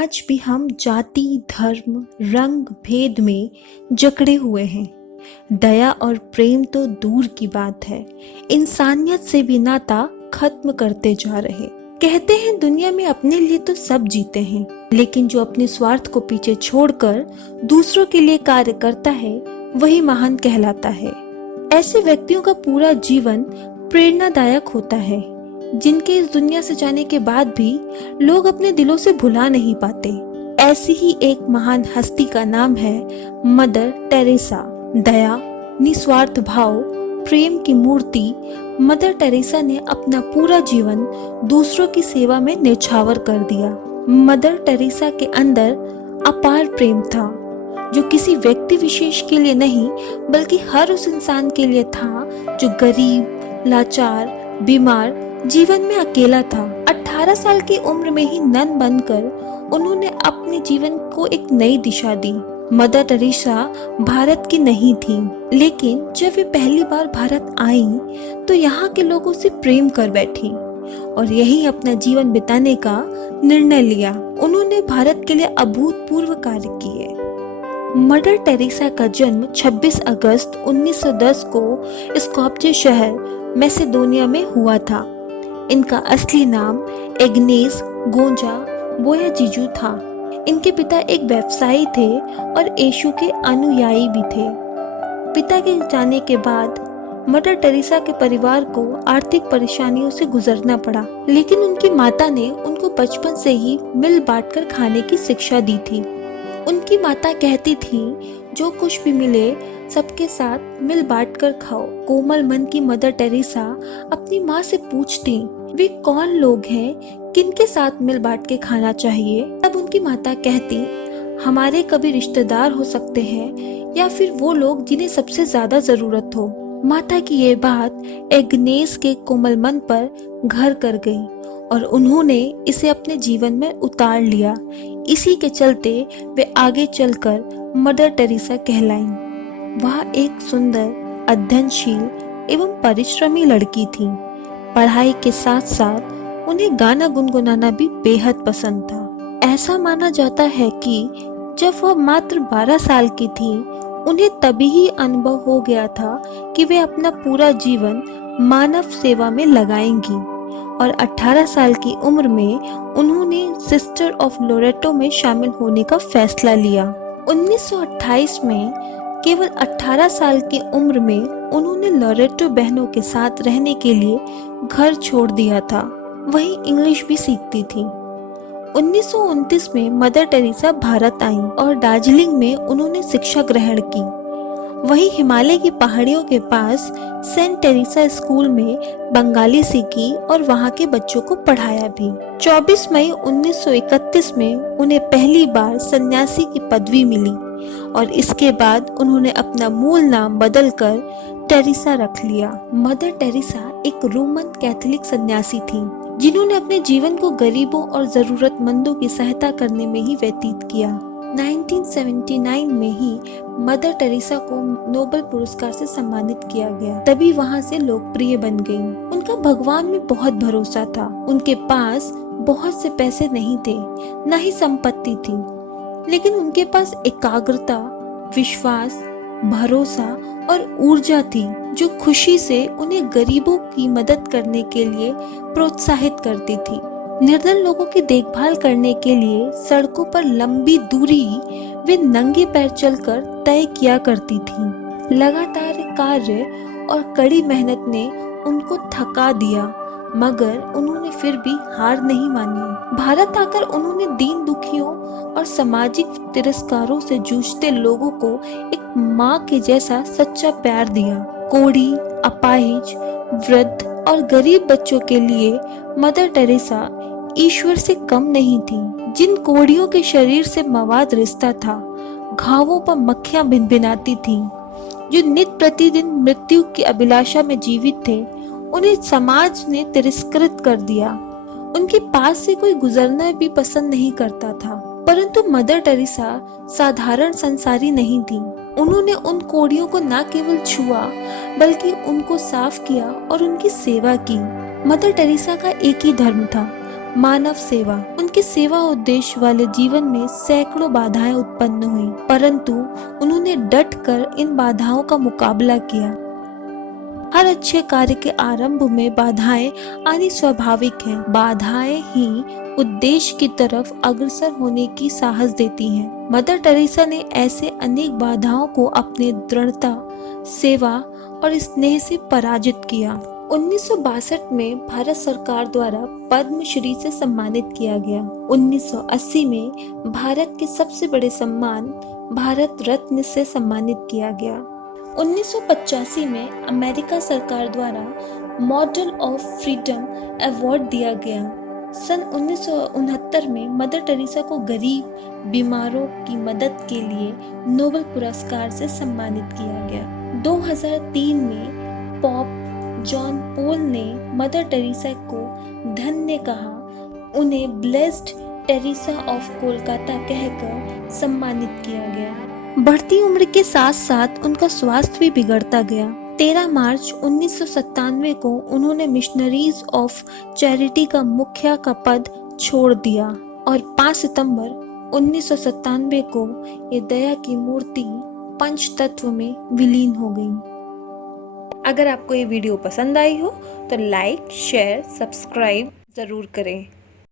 आज भी हम जाति, धर्म, रंग, भेद में जकड़े हुए हैं। दया और प्रेम तो दूर की बात है, इंसानियत से भी नाता खत्म करते जा रहे। कहते हैं दुनिया में अपने लिए तो सब जीते हैं, लेकिन जो अपने स्वार्थ को पीछे छोड़कर दूसरों के लिए कार्य करता है वही महान कहलाता है। ऐसे व्यक्तियों का पूरा जीवन प्रेरणादायक होता है, जिनके इस दुनिया से जाने के बाद भी लोग अपने दिलों से भुला नहीं पाते। ऐसी ही एक महान हस्ती का नाम है मदर टेरेसा। दया, निस्वार्थ भाव, प्रेम की मूर्ति मदर टेरेसा ने अपना पूरा जीवन दूसरों की सेवा में न्यौछावर कर दिया। मदर टेरेसा के अंदर अपार प्रेम था, जो किसी व्यक्ति विशेष के लिए नहीं बल्कि हर उस इंसान के लिए था जो गरीब, लाचार, बीमार, जीवन में अकेला था। 18 साल की उम्र में ही नन बनकर उन्होंने अपने जीवन को एक नई दिशा दी। मदर टेरेसा भारत की नहीं थी, लेकिन जब वे पहली बार भारत आईं, तो यहाँ के लोगों से प्रेम कर बैठी और यही अपना जीवन बिताने का निर्णय लिया। उन्होंने भारत के लिए अभूतपूर्व कार्य किए। मदर टेरेसा का जन्म 26 अगस्त 1910 को स्कॉप्जे शहर मैसेडोनिया में हुआ था। इनका असली नाम एग्नेस गोंजा बोयाजीजू था। इनके पिता एक व्यवसायी थे और यीशु के अनुयायी भी थे। पिता के जाने के बाद मदर टेरेसा के परिवार को आर्थिक परेशानियों से गुजरना पड़ा, लेकिन उनकी माता ने उनको बचपन से ही मिल बांटकर खाने की शिक्षा दी थी। उनकी माता कहती थी, जो कुछ भी मिले सबके साथ मिल बांटकर खाओ। कोमल मन की मदर टेरेसा अपनी माँ से पूछती, वे कौन लोग हैं किनके साथ मिल बांट के खाना चाहिए। तब उनकी माता कहती, हमारे कभी रिश्तेदार हो सकते हैं या फिर वो लोग जिन्हें सबसे ज्यादा जरूरत हो। माता की ये बात एग्नेस के कोमल मन पर घर कर गई और उन्होंने इसे अपने जीवन में उतार लिया। इसी के चलते वे आगे चलकर मदर टेरेसा कहलाईं। वह एक सुंदर, अध्ययनशील एवं परिश्रमी लड़की थी। पढ़ाई के साथ साथ उन्हें गाना गुनगुनाना भी बेहद पसंद था। ऐसा माना जाता है कि जब वह मात्र 12 साल की थी, उन्हें तभी ही अनुभव हो गया था कि वे अपना पूरा जीवन मानव सेवा में लगाएंगी और 18 साल की उम्र में उन्होंने सिस्टर ऑफ लोरेटो में शामिल होने का फैसला लिया। 1928 में केवल 18 साल की उम्र में उन्होंने लोरेटो बहनों के साथ रहने के लिए घर छोड़ दिया था। वहीं इंग्लिश भी सीखती थी। 1929 में मदर टेरेसा भारत आईं और दार्जिलिंग में उन्होंने शिक्षा ग्रहण की। वहीं हिमालय की पहाड़ियों के पास सेंट टेरेसा स्कूल में बंगाली सीखी और वहां के बच्चों को पढ़ाया भी। 24 मई 1931 में उन्हें पहली बार सन्यासी की पदवी मिली और इसके बाद उन्होंने अपना मूल नाम बदलकर टेरेसा रख लिया। मदर टेरेसा एक रोमन कैथोलिक सन्यासी थी, जिन्होंने अपने जीवन को गरीबों और जरूरतमंदों की सहायता करने में ही व्यतीत किया। 1979 में ही मदर टेरेसा को नोबेल पुरस्कार से सम्मानित किया गया, तभी वहां से लोकप्रिय बन गईं। उनका भगवान में बहुत भरोसा था। उनके पास बहुत से पैसे नहीं थे, न ही संपत्ति थी, लेकिन उनके पास एकाग्रता, विश्वास, भरोसा और ऊर्जा थी, जो खुशी से उन्हें गरीबों की मदद करने के लिए प्रोत्साहित करती थी। निर्धन लोगों की देखभाल करने के लिए सड़कों पर लंबी दूरी वे नंगे पैर चलकर तय किया करती थी। लगातार कार्य और कड़ी मेहनत ने उनको थका दिया, मगर उन्होंने फिर भी हार नहीं मानी। भारत आकर उन्होंने दीन दुखियों और सामाजिक तिरस्कारों से जूझते लोगों को एक माँ के जैसा सच्चा प्यार दिया। कोढ़ी, अपाहिज, वृद्ध और गरीब बच्चों के लिए मदर टेरेसा ईश्वर से कम नहीं थी। जिन कोढ़ियों के शरीर से मवाद रिश्ता था, घावों पर मक्खियां भिनभिनाती थीं, जो नित प्रतिदिन मृत्यु की अभिलाषा में जीवित थे, उन्हें समाज ने तिरस्कृत कर दिया। उनके पास से कोई गुजरना भी पसंद नहीं करता था। परंतु मदर टेरेसा साधारण संसारी नहीं थी। उन्होंने उन कोढ़ियों को न केवल छुआ बल्कि उनको साफ किया और उनकी सेवा की। मदर टेरेसा का एक ही धर्म था, मानव सेवा। उनके सेवा उद्देश्य वाले जीवन में सैकड़ों बाधाएं उत्पन्न हुई, परंतु उन्होंने डट कर इन बाधाओं का मुकाबला किया। हर अच्छे कार्य के आरंभ में बाधाएं आनी स्वाभाविक है। बाधाएं ही उद्देश्य की तरफ अग्रसर होने की साहस देती हैं। मदर टेरेसा ने ऐसे अनेक बाधाओं को अपने दृढ़ता, सेवा और स्नेह से पराजित किया। 1962 में भारत सरकार द्वारा पद्मश्री से सम्मानित किया गया। 1980 में भारत के सबसे बड़े सम्मान भारत रत्न से सम्मानित किया गया। 1985 में अमेरिका सरकार द्वारा मॉडल ऑफ फ्रीडम अवार्ड दिया गया। सन 1969 में मदर टेरेसा को गरीब बीमारों की मदद के लिए नोबेल पुरस्कार से सम्मानित किया गया। 2003 में पॉप जॉन पॉल ने मदर टेरेसा को धन्य कहा। उन्हें ब्लेस्ड टेरेसा ऑफ कोलकाता कहकर सम्मानित किया गया। बढ़ती उम्र के साथ साथ उनका स्वास्थ्य भी बिगड़ता गया। 13 मार्च 1997 को उन्होंने मिशनरीज ऑफ चैरिटी का मुखिया का पद छोड़ दिया और 5 सितंबर 1997 को ये दया की मूर्ति पंचतत्व में विलीन हो गई। अगर आपको ये वीडियो पसंद आई हो तो लाइक, शेयर, सब्सक्राइब ज़रूर करें।